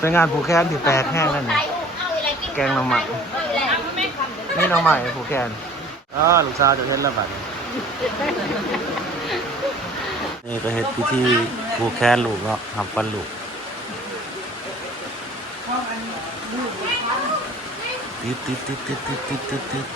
เป็นงานผูกแขนที่แปลกแห้งนั่นนี่แกงหน่อไม้นี่หน่อไม้ผูกแขนลูกชาวจะเห็นแล้วบัดนี่ก็เฮ็ดพิธีผูกแขนลูกเนาะทำฟันลูกติด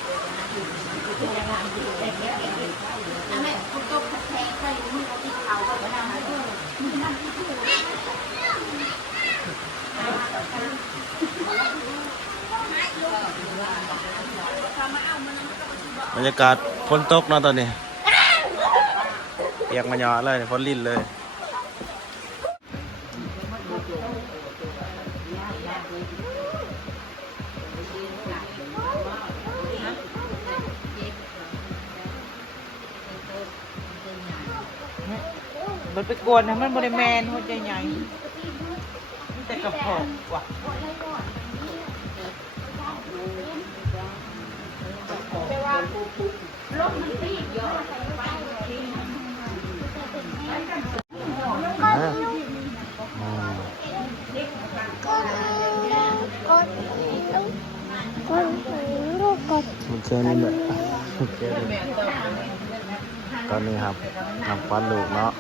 บรรยากาศฝนตกเนาะตอนนี้เปียกมาหยอเลยฝนลิ่นเลยมันไปกวนนะมันบริแมนหัวใจใหญ่แต่กระเพาะว่ะมันเช่นนี้แหละตอนนี้ครับนำฟันลูกเนาะ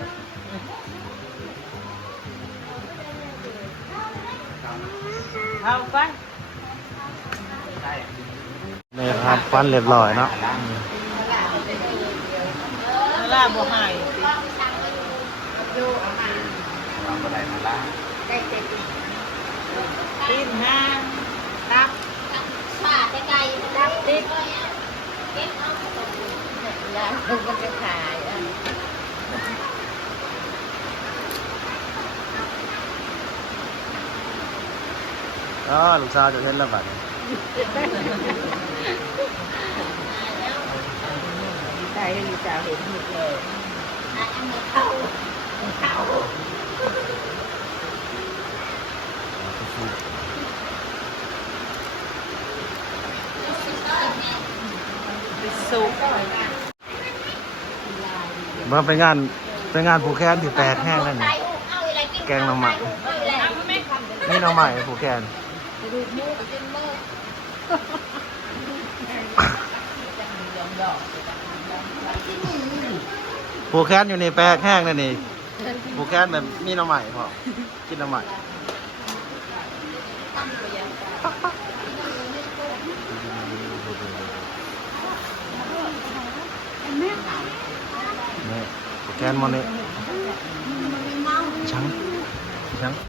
เอาไปนี่ครับฟันเรียบร้อยเนาะล่าบัวหายตีนห้างตับฝ่าไกลๆตับติดเก็บเอาแล้วมันจะขายลูกชาวจะเห็นแล้วบัดใช่ลูกสาวเห็นหมดเลยสุกมันเป็นงานผูกแขนที่แปลกแห้งนั่นนี่แกงหน่อไม้นี่หน่อไม้ผูกแขนผูกแขนอยู่ในแปลกแห้งนั่นนี่ผูกแขนแบบมีหน่อไม้พอกินหน่อไม้นี่ผูกแขนมันนี่ช้าง